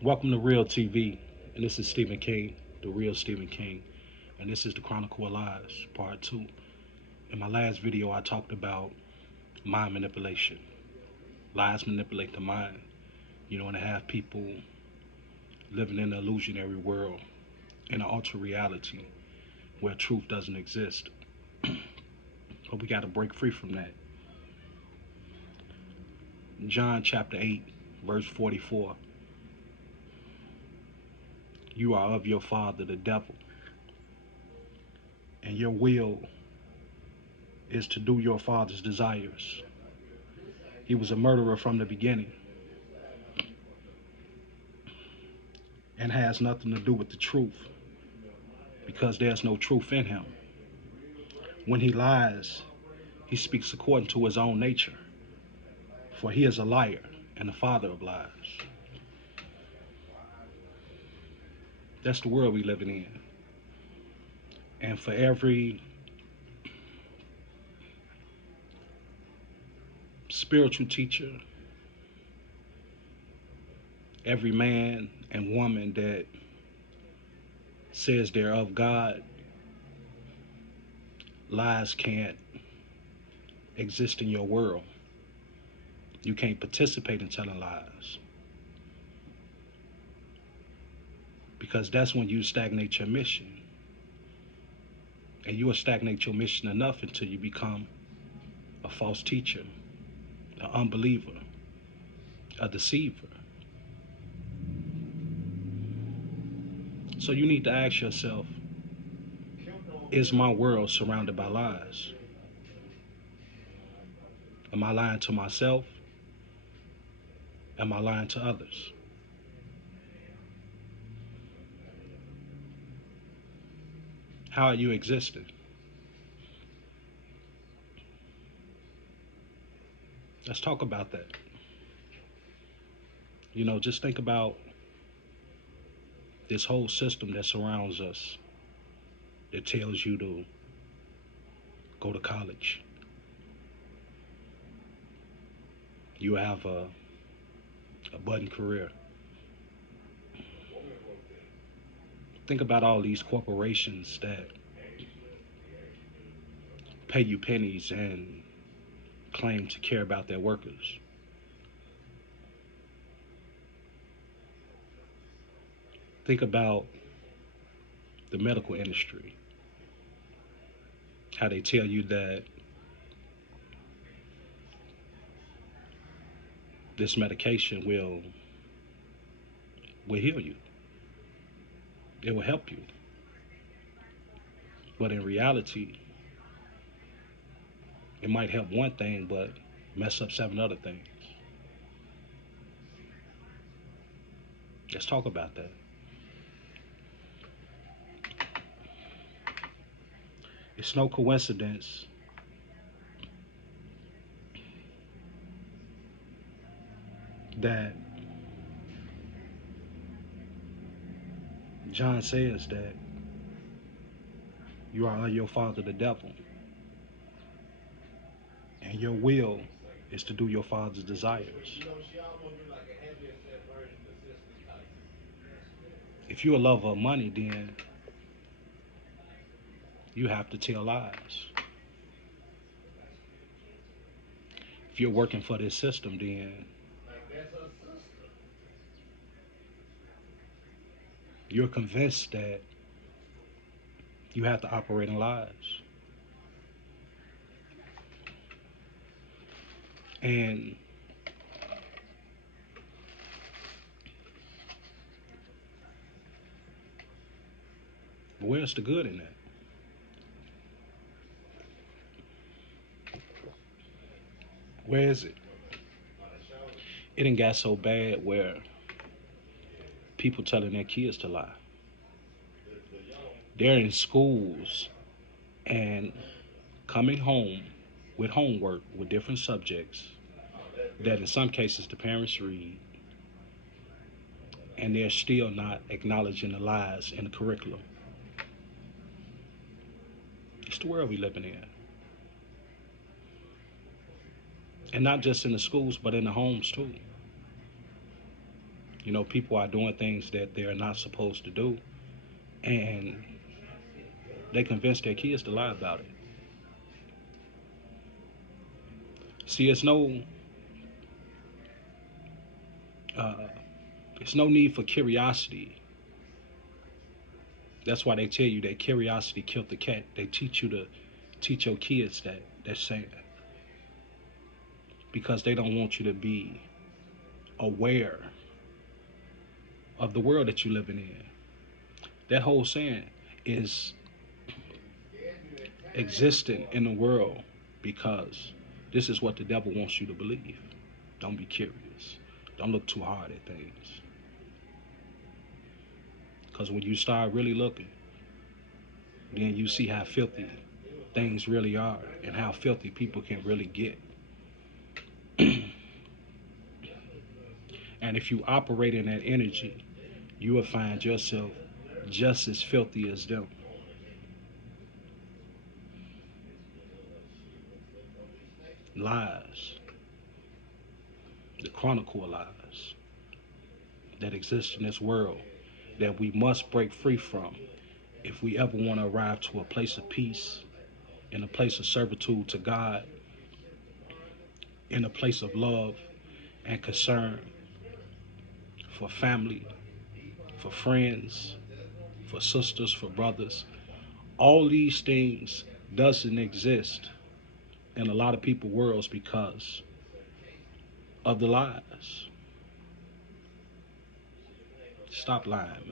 Welcome to Real TV, and this is Stephen King, the real Stephen King, and this is the Chronicle of Lies, Part 2. In my last video, I talked about mind manipulation. Lies manipulate the mind, and to have people living in an illusionary world, in an altered reality where truth doesn't exist. But we got to break free from that. John chapter 8, verse 44. You are of your father, the devil, and your will is to do your father's desires. He was a murderer from the beginning and has nothing to do with the truth because there's no truth in him. When he lies, he speaks according to his own nature, for he is a liar and the father of lies. That's the world we living in. And for every spiritual teacher, every man and woman that says they're of God, lies can't exist in your world. You can't participate in telling lies because that's when you stagnate your mission. And you will stagnate your mission enough until you become a false teacher, an unbeliever, a deceiver. So you need to ask yourself, is my world surrounded by lies? Am I lying to myself? Am I lying to others? How are you existing? Let's talk about that. Just think about this whole system that surrounds us that tells you to go to college. You have a budding career. Think about all these corporations that pay you pennies and claim to care about their workers. Think about the medical industry, how they tell you that this medication will heal you. It will help you. But in reality, it might help one thing but mess up seven other things. Let's talk about that. It's no coincidence that John says that you are of your father, the devil, and your will is to do your father's desires. If you're a lover of money, then you have to tell lies. If you're working for this system, then you're convinced that you have to operate in lies. And where's the good in that? Where is it? It done got so bad where people telling their kids to lie. They're in schools and coming home with homework with different subjects that in some cases the parents read, and they're still not acknowledging the lies in the curriculum. It's the world we living in. And not just in the schools, but in the homes too. You know, people are doing things that they're not supposed to do, and they convince their kids to lie about it. See, uh, it's no need for curiosity. That's why they tell you that curiosity killed the cat. They teach you to teach your kids that. They're saying because they don't want you to be aware of the world that you're living in. That whole saying is existing in the world because this is what the devil wants you to believe. Don't be curious. Don't look too hard at things. Because when you start really looking, then you see how filthy things really are and how filthy people can really get. And if you operate in that energy, you will find yourself just as filthy as them. Lies, the chronicle of lies that exist in this world that we must break free from if we ever want to arrive to a place of peace, in a place of servitude to God, in a place of love and concern for family, for friends, for sisters, for brothers. All these things doesn't exist in a lot of people's worlds because of the lies. Stop lying, man.